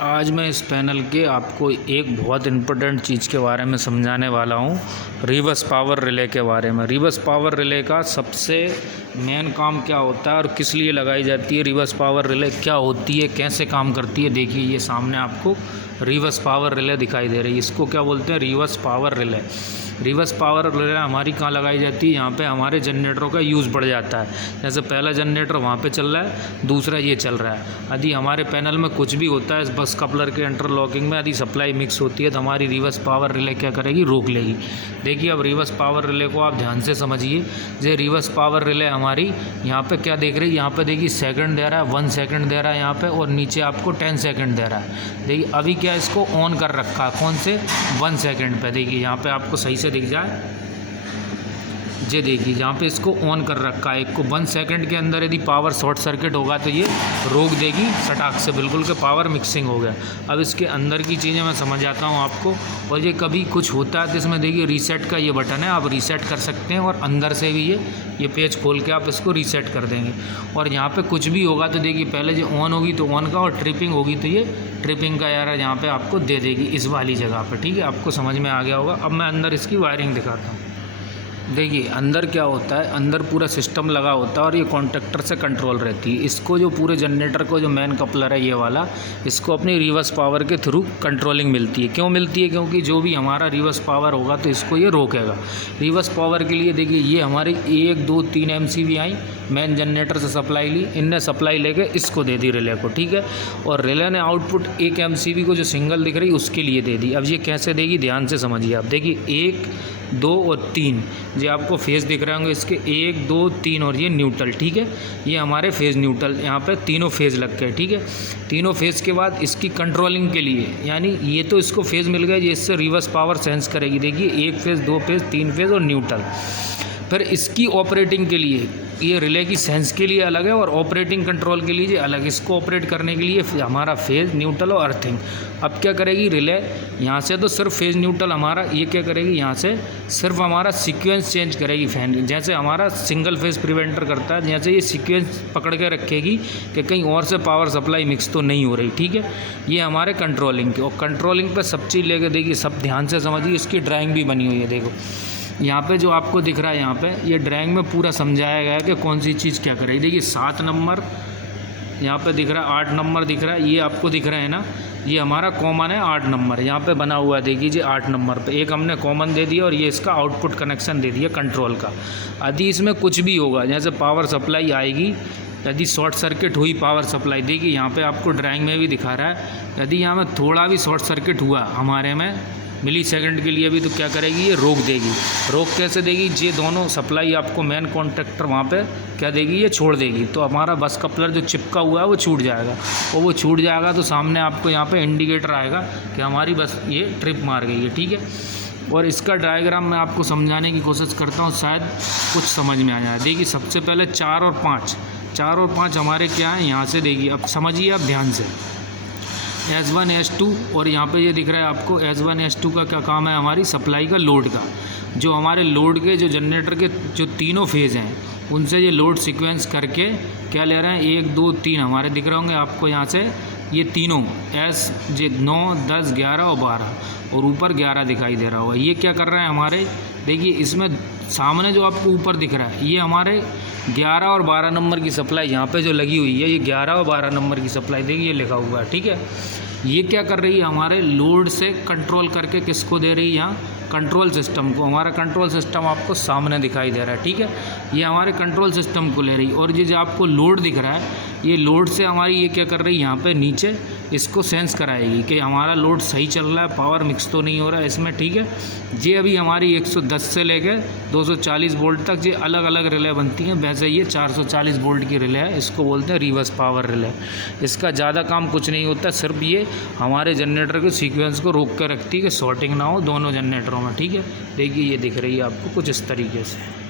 आज मैं इस पैनल के आपको एक बहुत इम्पोर्टेंट चीज़ के बारे में समझाने वाला हूँ, रिवर्स पावर रिले के बारे में। रिवर्स पावर रिले का सबसे मेन काम क्या होता है और किस लिए लगाई जाती है, रिवर्स पावर रिले क्या होती है, कैसे काम करती है। देखिए ये सामने आपको रिवर्स पावर रिले दिखाई दे रही है, इसको क्या बोलते हैं, reverse power relay. Reverse power relay हमारी कहाँ लगाई जाती है, यहाँ पे हमारे जनरेटरों का यूज़ बढ़ जाता है। जैसे पहला जनरेटर वहाँ पे चल रहा है, दूसरा ये चल रहा है। यदि हमारे पैनल में कुछ भी होता है इस बस कपलर के इंटरलॉकिंग में, यदि सप्लाई मिक्स होती है तो हमारी रिवर्स पावर रिले क्या करेगी, रोक लेगी। देखिए अब रिवर्स पावर रिले को आप ध्यान से समझिए। जो रिवर्स पावर रिले हमारी यहाँ पे क्या देख रही है, यहाँ पे देखिए सेकंड दे रहा है, 1 सेकंड दे रहा है यहाँ पे, और नीचे आपको 10 सेकंड दे रहा है। देखिए अभी क्या इसको ऑन कर रखा है, कौन से, 1 सेकंड पे। देखिए यहाँ पे आपको सही से दिख जाए, ये देखिए जहाँ पे इसको ऑन कर रखा है, एक को 1 सेकंड के अंदर यदि पावर शॉर्ट सर्किट होगा तो ये रोक देगी सटाक से, बिल्कुल के पावर मिक्सिंग हो गया। अब इसके अंदर की चीज़ें मैं समझ आता हूँ आपको। और ये कभी कुछ होता है तो इसमें देखिए रीसेट का ये बटन है, आप रीसेट कर सकते हैं, और अंदर से भी ये पेज खोल के आप इसको रीसेट कर देंगे। और यहाँ पे कुछ भी होगा तो देखिए पहले जो ऑन होगी तो ऑन का, और ट्रिपिंग होगी तो ये ट्रिपिंग का एरर यहाँ पे आपको दे देगी इस वाली जगह पे। ठीक है, आपको समझ में आ गया होगा। अब मैं अंदर इसकी वायरिंग दिखाता हूँ। देखिए अंदर क्या होता है, अंदर पूरा सिस्टम लगा होता है और ये कॉन्टैक्टर से कंट्रोल रहती है। इसको जो पूरे जनरेटर को जो मेन कपलर है ये वाला, इसको अपनी रिवर्स पावर के थ्रू कंट्रोलिंग मिलती है। क्यों मिलती है, क्योंकि जो भी हमारा रिवर्स पावर होगा तो इसको ये रोकेगा। रिवर्स पावर के लिए देखिए ये हमारी 1 2 3 MCV आई, मेन जनरेटर से सप्लाई ली, इनने सप्लाई लेके इसको दे दी रिले को। ठीक है, और रिले ने आउटपुट 1 MCV को जो सिंगल दिख रही उसके लिए दे दी। अब ये कैसे देगी, ध्यान से समझिए आप। देखिए 1 2 और 3 ये आपको फेज़ दिख रहे होंगे इसके, 1 2 3, और ये न्यूट्रल। ठीक है, ये हमारे फेज़ न्यूट्रल, यहाँ पे तीनों फेज़ लग गए। ठीक है, तीनों फेज़ के बाद इसकी कंट्रोलिंग के लिए, यानी ये तो इसको फेज़ मिल गया, ये इससे रिवर्स पावर सेंस करेगी। देखिए 1 फेज़ 2 फेज़ 3 फेज़ और न्यूट्रल। फिर इसकी ऑपरेटिंग के लिए ये रिले की सेंस के लिए अलग है, और ऑपरेटिंग कंट्रोल के लिए अलग। इसको ऑपरेट करने के लिए हमारा फेज़ न्यूट्रल और अर्थिंग। अब क्या करेगी रिले, यहाँ से तो सिर्फ फेज़ न्यूट्रल हमारा, ये क्या करेगी यहाँ से सिर्फ हमारा सीक्वेंस चेंज करेगी फैन। जैसे हमारा सिंगल फेज़ प्रिवेंटर करता है, जैसे ये सीक्वेंस पकड़ के रखेगी कि कहीं और से पावर सप्लाई मिक्स तो नहीं हो रही। ठीक है, ये हमारे कंट्रोलिंग के, और कंट्रोलिंग पर सब चीज़ लेकर देखिए, सब ध्यान से समझिए। इसकी ड्राइंग भी बनी हुई है, देखो यहाँ पे जो आपको दिख रहा है, यहाँ पे ये ड्राइंग में पूरा समझाया गया है कि कौन सी चीज़ क्या करेगी। देखिए 7 नंबर यहाँ पे दिख रहा है, 8 नंबर दिख रहा है, ये आपको दिख रहा है ना, ये हमारा कॉमन है 8 नंबर यहाँ पे बना हुआ है। देखिए 8 नंबर पे एक हमने कॉमन दे दिया, और ये इसका आउटपुट कनेक्शन दे दिया कंट्रोल का। यदि इसमें कुछ भी होगा, जैसे पावर सप्लाई आएगी, यदि शॉर्ट सर्किट हुई पावर सप्लाई, देखिए यहाँ पे आपको ड्राइंग में भी दिखा रहा है, यदि यहाँ में थोड़ा भी शॉर्ट सर्किट हुआ हमारे में मिली सेकंड के लिए भी, तो क्या करेगी, ये रोक देगी। रोक कैसे देगी, ये दोनों सप्लाई आपको मेन कॉन्टैक्टर वहाँ पे क्या देगी, ये छोड़ देगी। तो हमारा बस कपलर जो चिपका हुआ है वो छूट जाएगा, और वो छूट जाएगा तो सामने आपको यहाँ पे इंडिकेटर आएगा कि हमारी बस ये ट्रिप मार गई है। ठीक है, और इसका डायग्राम मैं आपको समझाने की कोशिश करता हूँ, शायद कुछ समझ में आ जाए। देखिए सबसे पहले 4 और 5 हमारे क्या है, यहाँ से देखिए, अब समझिए आप ध्यान से। S1 S2, और यहाँ पे ये दिख रहा है आपको S1 S2 का क्या काम है, हमारी सप्लाई का लोड का। जो हमारे लोड के जो जनरेटर के जो तीनों फेज़ हैं उनसे ये लोड सीक्वेंस करके क्या ले रहे हैं, 1 2 3 हमारे दिख रहे होंगे आपको यहाँ से, ये तीनों S 9 10 11 और 12, और ऊपर 11 दिखाई दे रहा होगा। ये क्या कर रहे हैं हमारे, देखिए इसमें सामने जो आपको ऊपर दिख रहा है ये हमारे 11 और 12 नंबर की सप्लाई यहाँ पे जो लगी हुई है, ये 11 और 12 नंबर की सप्लाई, देखिए ये लिखा हुआ है। ठीक है, ये क्या कर रही है, हमारे लोड से कंट्रोल करके किसको दे रही है, यहाँ कंट्रोल सिस्टम को। हमारा कंट्रोल सिस्टम आपको सामने दिखाई दे रहा है। ठीक है, ये हमारे कंट्रोल सिस्टम को ले रही है, और ये जो आपको लोड दिख रहा है, ये लोड से हमारी ये क्या कर रही है, यहाँ पे नीचे इसको सेंस कराएगी कि हमारा लोड सही चल रहा है, पावर मिक्स तो नहीं हो रहा है इसमें। ठीक है, ये अभी हमारी 110 से लेकर 240 वोल्ट तक ये अलग अलग रिले बनती हैं। वैसे ये 440 वोल्ट की रिले है, इसको बोलते हैं रिवर्स पावर रिले। इसका ज़्यादा काम कुछ नहीं होता, सिर्फ ये हमारे जनरेटर के सीक्वेंस को रोक कर रखती है कि शॉर्टिंग ना हो दोनों जनरेटरों में। ठीक है, देखिए ये दिख रही है आपको कुछ इस तरीके से।